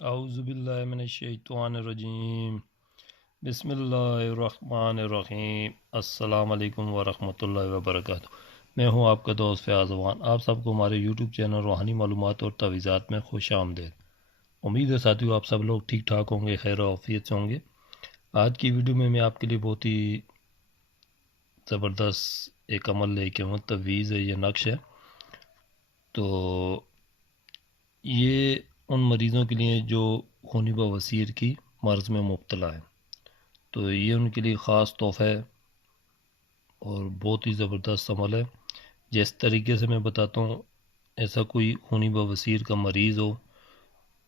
اعوذ باللہ من الشیطان الرجیم، بسم اللہ الرحمن الرحیم۔ السلام علیکم ورحمۃ اللہ وبرکاتہ۔ میں ہوں آپ کا دوست فیاض افغان۔ آپ سب کو ہمارے یوٹیوب چینل روحانی معلومات اور تعویذات میں خوش آمدید۔ امید ہے ساتھیو آپ سب لوگ ٹھیک ٹھاک ہوں گے، خیر و عافیت سے ہوں گے۔ آج کی ویڈیو میں آپ کے لیے بہت ہی زبردست ایک عمل لے کے ہوں، تعویذ ہے، یہ نقش ہے۔ تو یہ ان مریضوں کے لیے جو خونی بواسیر کی مرض میں مبتلا ہے، تو یہ ان کے لیے خاص تحفہ ہے اور بہت ہی زبردست عمل ہے۔ جس طریقے سے میں بتاتا ہوں، ایسا کوئی خونی بواسیر کا مریض ہو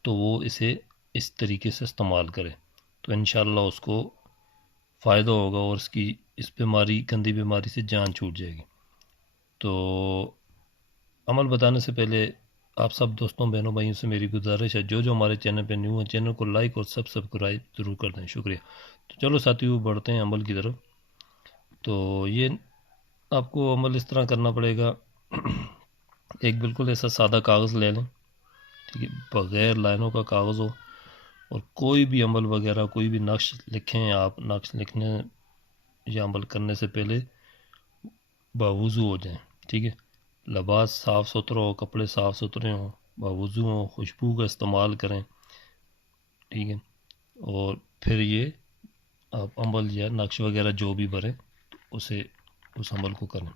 تو وہ اسے اس طریقے سے استعمال کرے تو انشاءاللہ اس کو فائدہ ہوگا اور اس بیماری، گندی بیماری سے جان چھوٹ جائے گی۔ تو عمل بتانے سے پہلے آپ سب دوستوں، بہنوں، بھائیوں سے میری گزارش ہے، جو ہمارے چینل پہ نیو ہیں، چینل کو لائک اور سبسکرائب ضرور کر دیں، شکریہ۔ تو چلو ساتھیو بڑھتے ہیں عمل کی طرف۔ تو یہ آپ کو عمل اس طرح کرنا پڑے گا، ایک بالکل ایسا سادہ کاغذ لے لیں، ٹھیک ہے، بغیر لائنوں کا کاغذ ہو، اور کوئی بھی عمل وغیرہ، کوئی بھی نقش لکھیں آپ۔ نقش لکھنے یا عمل کرنے سے پہلے باوضو ہو جائیں، ٹھیک ہے، لباس صاف ستھرا ہو، کپڑے صاف ستھرے ہوں، باوضو ہوں، خوشبو کا استعمال کریں، ٹھیک ہے، اور پھر یہ آپ عمل یا نقش وغیرہ جو بھی بھریں تو اس عمل کو کریں۔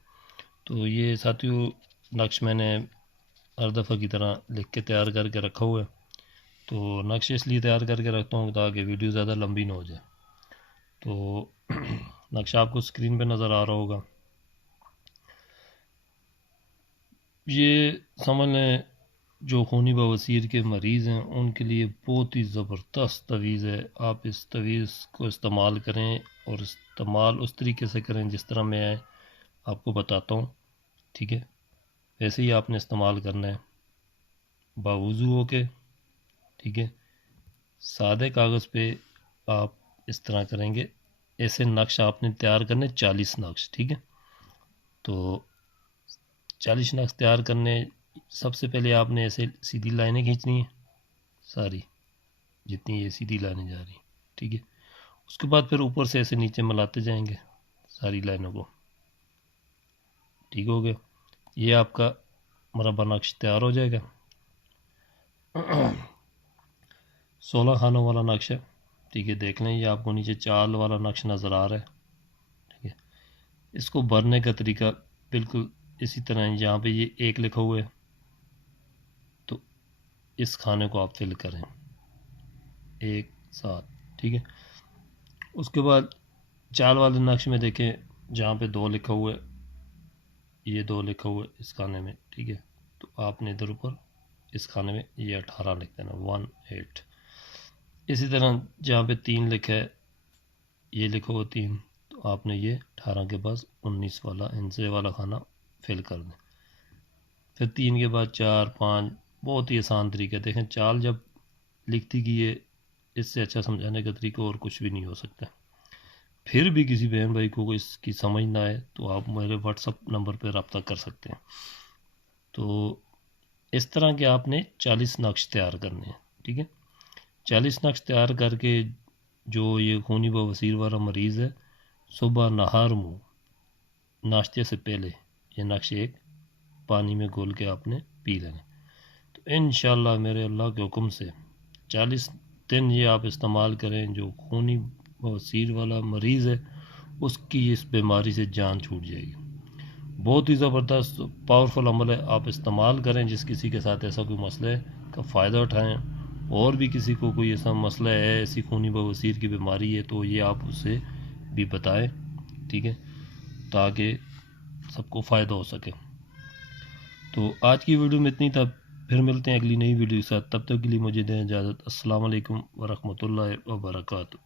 تو یہ ساتھیو نقش میں نے ہر دفعہ کی طرح لکھ کے تیار کر کے رکھا ہوا ہے۔ تو نقش اس لیے تیار کر کے رکھتا ہوں تاکہ ویڈیو زیادہ لمبی نہ ہو جائے۔ تو نقشہ آپ کو اسکرین پہ نظر آ رہا ہوگا۔ یہ سمجھ لیں جو خونی بواسیر کے مریض ہیں ان کے لیے بہت ہی زبردست تعویذ ہے۔ آپ اس تعویذ کو استعمال کریں، اور استعمال اس طریقے سے کریں جس طرح میں آپ کو بتاتا ہوں، ٹھیک ہے، ویسے ہی آپ نے استعمال کرنا ہے، باوضو ہو کے، ٹھیک ہے۔ سادے کاغذ پہ آپ اس طرح کریں گے، ایسے نقش آپ نے تیار کرنے 40 نقش، ٹھیک ہے۔ تو 40 نقش تیار کرنے، سب سے پہلے آپ نے ایسے سیدھی لائنیں کھینچنی ہیں، ساری جتنی یہ سیدھی لائنیں جا رہی ہیں، ٹھیک ہے۔ اس کے بعد پھر اوپر سے ایسے نیچے ملاتے جائیں گے ساری لائنوں کو، ٹھیک ہو گیا۔ یہ آپ کا مربع نقش تیار ہو جائے گا۔ 16 خانوں والا نقش ہے، ٹھیک ہے، دیکھ لیں یہ آپ کو نیچے چال والا نقش نظر آ رہا ہے، ٹھیک ہے۔ اس کو بھرنے کا طریقہ بالکل اسی طرح ہے، یہاں پہ یہ 1 لکھا ہوا ہے تو اس کھانے کو آپ فل کریں 1 7، ٹھیک ہے۔ اس کے بعد چال والے نقش میں دیکھیں جہاں پہ 2 لکھا ہوا ہے، یہ 2 لکھا ہوا ہے اس کھانے میں، ٹھیک ہے، تو آپ نے ادھر اوپر اس کھانے میں یہ 18 لکھ دینا، 1 8۔ اسی طرح جہاں پہ 3 لکھا ہے، یہ لکھا ہوا 3، تو آپ نے یہ 18 کے بعد 19 والا ہندسے والا کھانا فل کر دیں۔ پھر 3 کے بعد 4 5، بہت ہی آسان طریقہ ہے۔ دیکھیں چال جب لکھتی کی ہے، اس سے اچھا سمجھانے کا طریقہ اور کچھ بھی نہیں ہو سکتا۔ پھر بھی کسی بہن بھائی کو اس کی سمجھ نہ آئے تو آپ میرے واٹس اپ نمبر پہ رابطہ کر سکتے ہیں۔ تو اس طرح کے آپ نے 40 نقش تیار کرنے ہیں، ٹھیک ہے۔ 40 نقش تیار کر کے جو یہ خونی بواسیر والا مریض ہے، صبح نہار منہ ناشتے سے پہلے یہ نقش ایک پانی میں گھول کے آپ نے پی لینا۔ تو انشاءاللہ میرے اللہ کے حکم سے 40 دن یہ آپ استعمال کریں، جو خونی بواسیر والا مریض ہے اس کی اس بیماری سے جان چھوٹ جائے گی۔ بہت ہی زبردست پاورفل عمل ہے، آپ استعمال کریں۔ جس کسی کے ساتھ ایسا کوئی مسئلہ ہے کا فائدہ اٹھائیں، اور بھی کسی کو کوئی ایسا مسئلہ ہے، ایسی خونی بواسیر کی بیماری ہے، تو یہ آپ اسے بھی بتائیں، ٹھیک ہے، تاکہ سب کو فائدہ ہو سکے۔ تو آج کی ویڈیو میں اتنی تھا، پھر ملتے ہیں اگلی نئی ویڈیو کے ساتھ، تب تک کے لیے مجھے دیں اجازت۔ السلام علیکم ورحمۃ اللہ وبرکاتہ۔